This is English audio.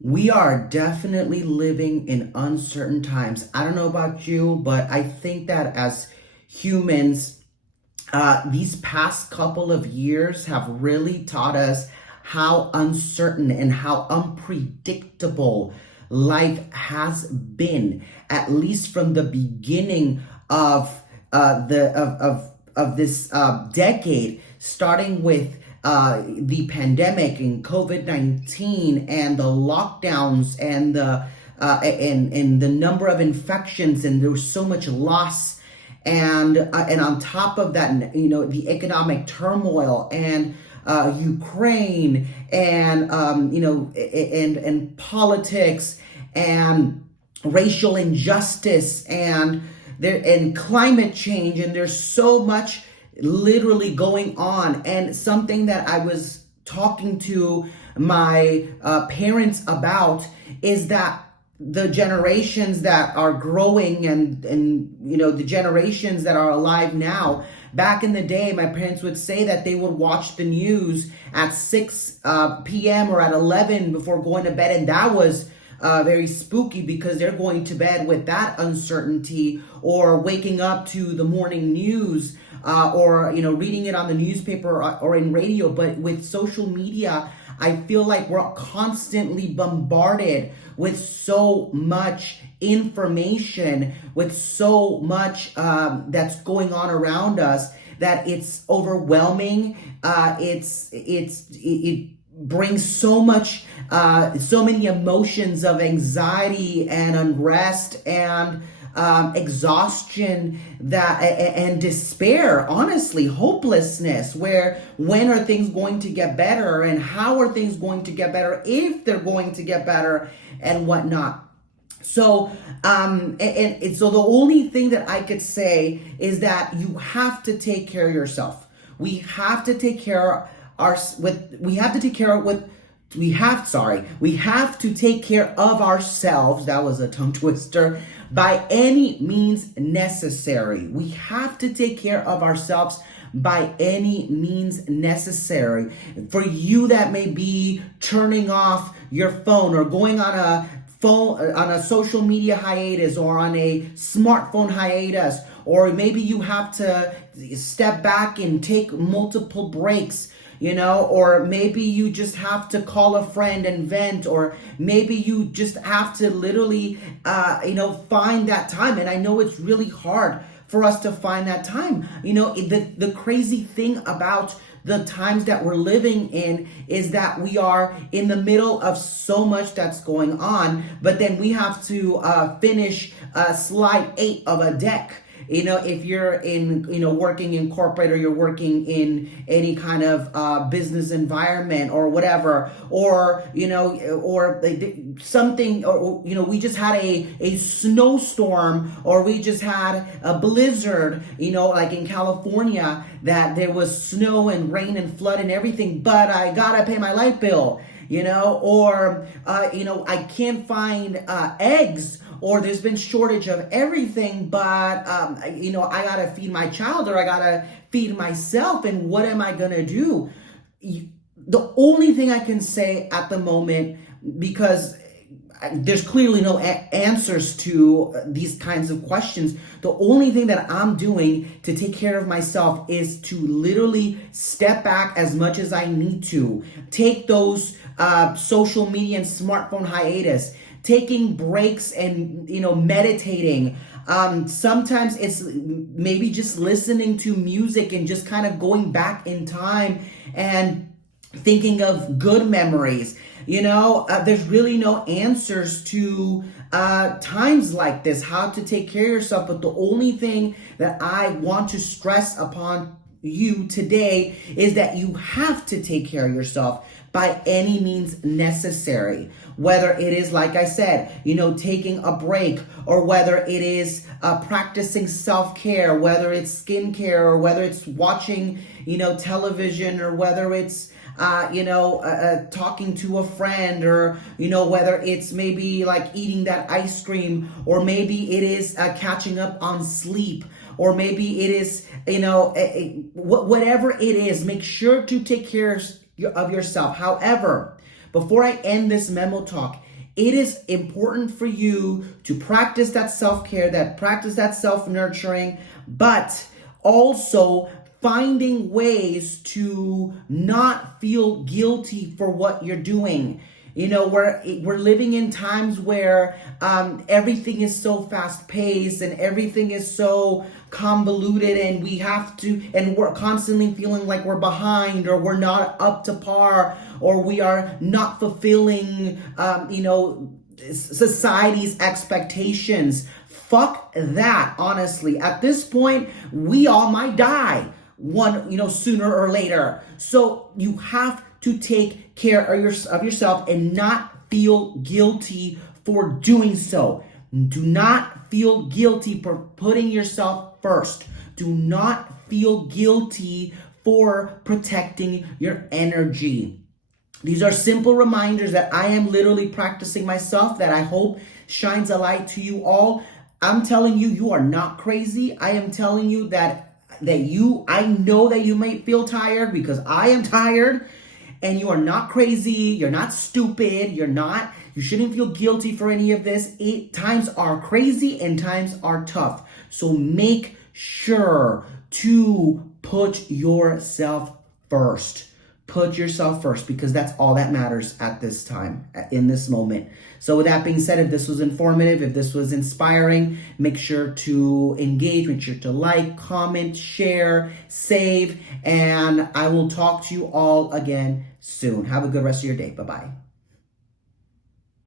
We are definitely living in uncertain times. I don't know about you, but I think that as humans, these past couple of years have really taught us how uncertain and how unpredictable life has been, at least from the beginning of the of this decade, starting with the pandemic and COVID-19 and the lockdowns and the number of infections, and there was so much loss, and on top of that, the economic turmoil and Ukraine and and politics and racial injustice and climate change, and there's so much literally going on. And something that I was talking to my parents about is that the generations that are growing and the generations that are alive now, back in the day, my parents would say that they would watch the news at 6 p.m. or at 11 before going to bed, and that was very spooky because they're going to bed with that uncertainty, or waking up to the morning news, or reading it on the newspaper, or in radio. But with social media, I feel like we're constantly bombarded with so much information, with so much that's going on around us, that it's overwhelming. It brings so many emotions of anxiety and unrest and exhaustion, and despair, honestly, hopelessness, where when are things going to get better, and how are things going to get better, if they're going to get better, and whatnot. So, so the only thing that I could say is that you have to take care of yourself. We have to take care we have to take care of with we have to take care of ourselves. That was a tongue twister. By any means necessary. We have to take care of ourselves by any means necessary. For you, that may be turning off your phone, or going on a social media hiatus, or on a smartphone hiatus, or maybe you have to step back and take multiple breaks, or maybe you just have to call a friend and vent, or maybe you just have to literally, find that time. And I know it's really hard for us to find that time. The crazy thing about the times that we're living in is that we are in the middle of so much that's going on, but then we have to finish slide 8 of a deck. If you're in, working in corporate, or you're working in any kind of business environment or whatever, or, or something, or, we just had a snowstorm, or we just had a blizzard, like in California, that there was snow and rain and flood and everything, but I gotta pay my light bill, or, I can't find eggs, or there's been shortage of everything, but I gotta feed my child, or I gotta feed myself, and what am I gonna do? The only thing I can say at the moment, because there's clearly no answers to these kinds of questions, the only thing that I'm doing to take care of myself is to literally step back as much as I need to, take those social media and smartphone hiatus, taking breaks, and meditating. Sometimes it's maybe just listening to music and just kind of going back in time and thinking of good memories. There's really no answers to times like this, how to take care of yourself. But the only thing that I want to stress upon you today is that you have to take care of yourself by any means necessary. Whether it is, like I said, taking a break, or whether it is practicing self-care, whether it's skincare, or whether it's watching, television, or whether it's talking to a friend, or whether it's maybe like eating that ice cream, or maybe it is catching up on sleep, or maybe it is whatever it is. Make sure to take care of yourself. However, before I end this memo talk, it is important for you to practice that self-care, that practice that self-nurturing, but also finding ways to not feel guilty for what you're doing. We're living in times where everything is so fast paced and everything is so convoluted, and we're constantly feeling like we're behind, or we're not up to par, or we are not fulfilling, society's expectations. Fuck that, honestly. At this point, we all might die sooner or later. So you have to take care of yourself and not feel guilty for doing so. Do not feel guilty for putting yourself first. Do not feel guilty for protecting your energy. These are simple reminders that I am literally practicing myself, that I hope shines a light to you all. I'm telling you, you are not crazy. I am telling you I know that you might feel tired, because I am tired, and you are not crazy. You're not stupid. You shouldn't feel guilty for any of this. Times are crazy and times are tough. So make sure to put yourself first. Put yourself first, because that's all that matters at this time, in this moment. So with that being said, if this was informative, if this was inspiring, make sure to engage, make sure to like, comment, share, save, and I will talk to you all again soon. Have a good rest of your day. Bye-bye.